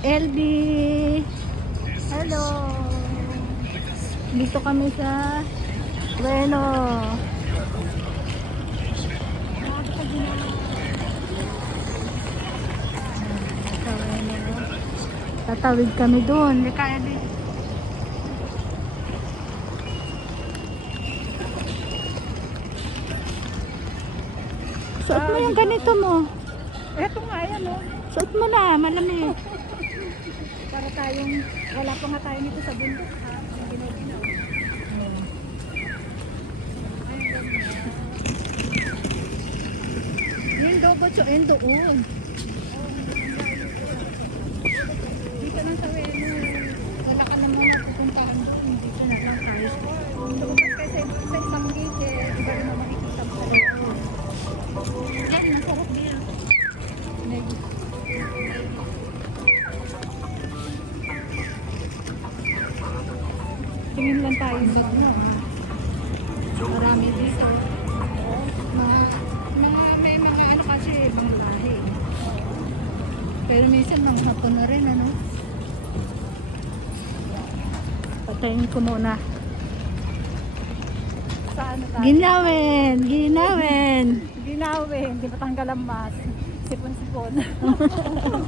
LB. Hello. Dito kami sa Bueno. Sa Bueno. Tatawid kami doon. Lika, LB. Suot mo yung ganito mo. Eto nga yan, oh. Suot mo na, malamig. Para tayong, wala pa nga tayo nito sa bundok, ha? Ang ginaw-ginaw. Yung dogo tsuin doon. Dito lang sa Weno. Wala ka na muna pupuntahan doon. Dito na lang tayo. Lumabas kayo sa isang gate, eh. Iba rin naman makikita mo. Yan, masarap din. Tingin lang tayo doon. Marami dito. May mga ano kasi, ibang lahi. Pero minsan mga hapon na rin, ano? Patayin ko muna. Sa ano tayo? Ginawin! Ginawin! Ginawin, di matanggal ang mas. Sipon-sipon.